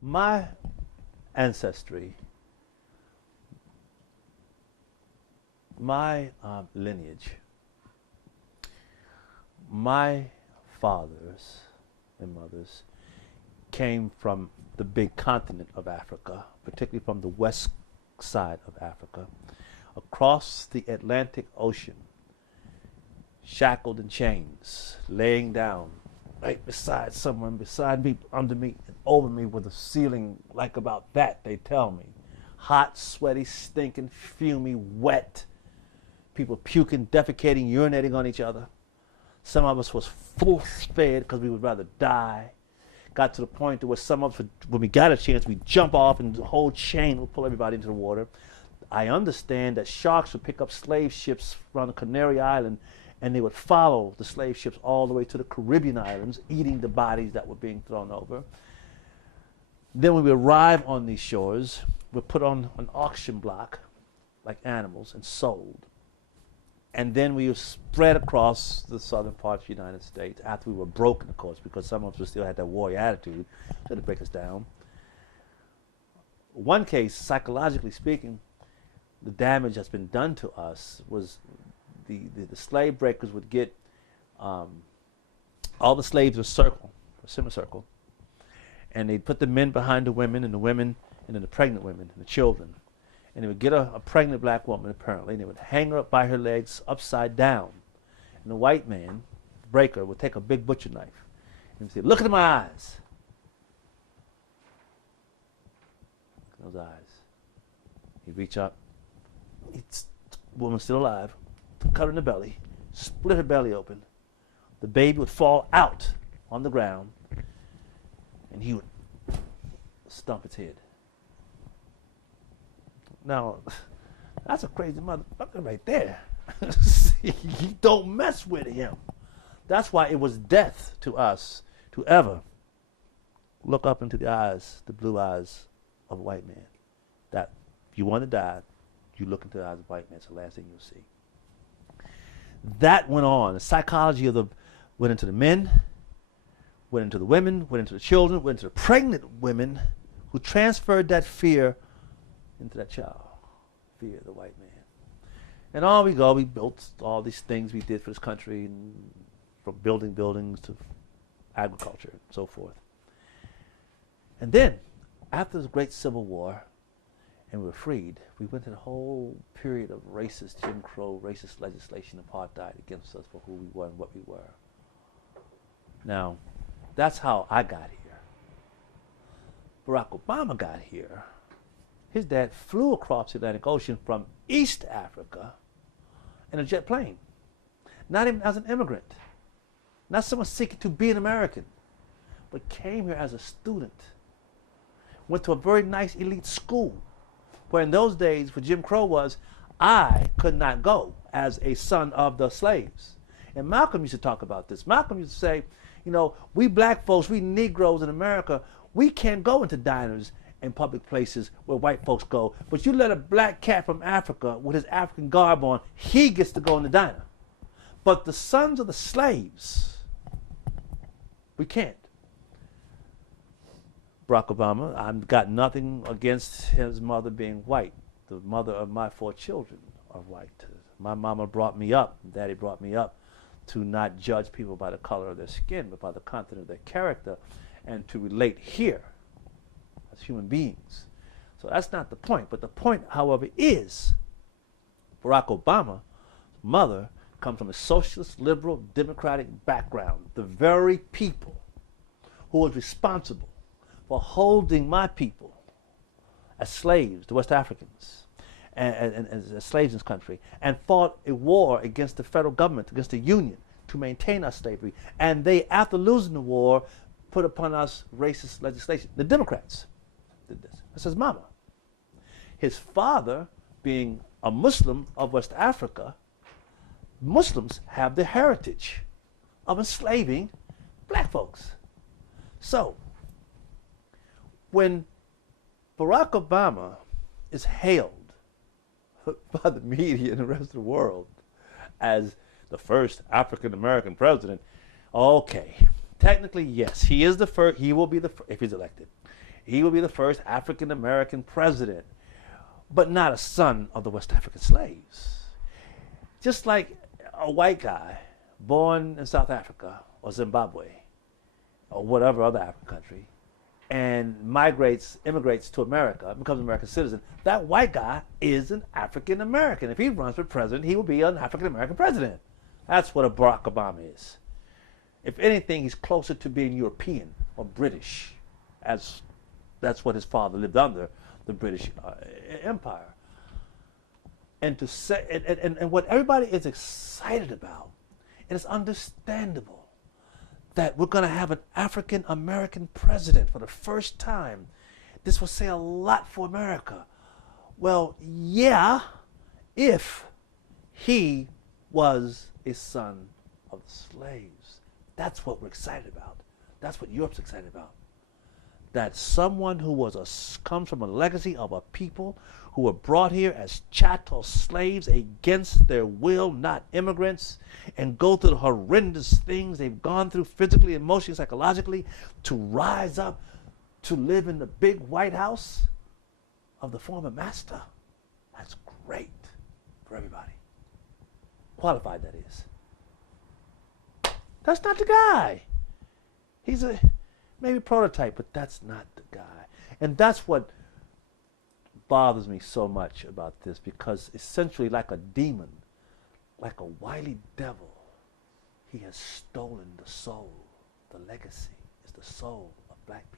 My ancestry, my lineage, my fathers and mothers came from the big continent of Africa, particularly from the west side of Africa, across the Atlantic Ocean, shackled in chains, laying down right beside someone, beside me, under me, and over me with a ceiling like about that, they tell me. Hot, sweaty, stinking, fumy, wet. People puking, defecating, urinating on each other. Some of us was force-fed because we would rather die. Got to the point where some of us, when we got a chance, we'd jump off and the whole chain would pull everybody into the water. I understand that sharks would pick up slave ships around the Canary Island and they would follow the slave ships all the way to the Caribbean islands, eating the bodies that were being thrown over. Then when we arrive on these shores, we're put on an auction block like animals and sold. And then we were spread across the southern parts of the United States after we were broken, of course, because some of us still had that warrior attitude, so to break us down. One case, psychologically speaking, the damage that's been done to us was the slave breakers would get all the slaves in a circle, a semicircle, and they'd put the men behind the women and then the pregnant women and the children. And they would get a pregnant black woman, apparently, and they would hang her up by her legs upside down. And the white man, the breaker, would take a big butcher knife and he'd say, "Look into my eyes." Look at those eyes. He'd reach up. The woman's still alive. Cut her in the belly, split her belly open. The baby would fall out on the ground, and he would stump its head. Now, that's a crazy motherfucker right there. You don't mess with him. That's why it was death to us to ever look up into the eyes, the blue eyes of a white man. That if you want to die, you look into the eyes of a white man. It's the last thing you'll see. That went on. The psychology of went into the men, went into the women, went into the children, went into the pregnant women who transferred that fear into that child. Fear of the white man. And on we go. We built all these things we did for this country, and from building buildings to agriculture and so forth. And then, after the Great Civil War, and we were freed, we went through the whole period of racist Jim Crow, racist legislation, apartheid against us for who we were and what we were. Now, that's how I got here. Barack Obama got here. His dad flew across the Atlantic Ocean from East Africa in a jet plane. Not even as an immigrant. Not someone seeking to be an American, but came here as a student. Went to a very nice elite school, where in those days, for Jim Crow was, I could not go as a son of the slaves. And Malcolm used to talk about this. Malcolm used to say, you know, we black folks, we Negroes in America, we can't go into diners and public places where white folks go. But you let a black cat from Africa with his African garb on, he gets to go in the diner. But the sons of the slaves, we can't. Barack Obama, I've got nothing against his mother being white. The mother of my 4 children are white. My mama brought me up, daddy brought me up to not judge people by the color of their skin, but by the content of their character, and to relate here as human beings. So that's not the point. But the point, however, is Barack Obama's mother comes from a socialist, liberal, democratic background. The very people who was responsible for holding my people as slaves, the West Africans, and as slaves in this country, and fought a war against the federal government, against the Union, to maintain our slavery. And they, after losing the war, put upon us racist legislation. The Democrats did this. That's his mama. His father, being a Muslim of West Africa, Muslims have the heritage of enslaving black folks. So, when Barack Obama is hailed by the media and the rest of the world as the first African American president, okay, technically yes, he is the first. He will be the first if he's elected. He will be the first African American president, but not a son of the West African slaves. Just like a white guy born in South Africa or Zimbabwe or whatever other African country and immigrates to America, becomes an American citizen, that white guy is an African American. If he runs for president, he will be an African American president. That's what a Barack Obama is. If anything, he's closer to being European or British, as that's what his father lived under, the British Empire. And to say, and what everybody is excited about, and it's understandable, that we're going to have an African American president for the first time. This will say a lot for America. Well, yeah, if he was a son of the slaves. That's what we're excited about. That's what Europe's excited about. That someone who comes from a legacy of a people who were brought here as chattel slaves against their will, not immigrants, and go through the horrendous things they've gone through physically, emotionally, psychologically, to rise up to live in the big White House of the former master. That's great for everybody. Qualified, that is. That's not the guy. He's a maybe prototype, but that's not the guy. And that's what bothers me so much about this, because essentially, like a demon, like a wily devil, he has stolen the soul. The legacy is the soul of black people.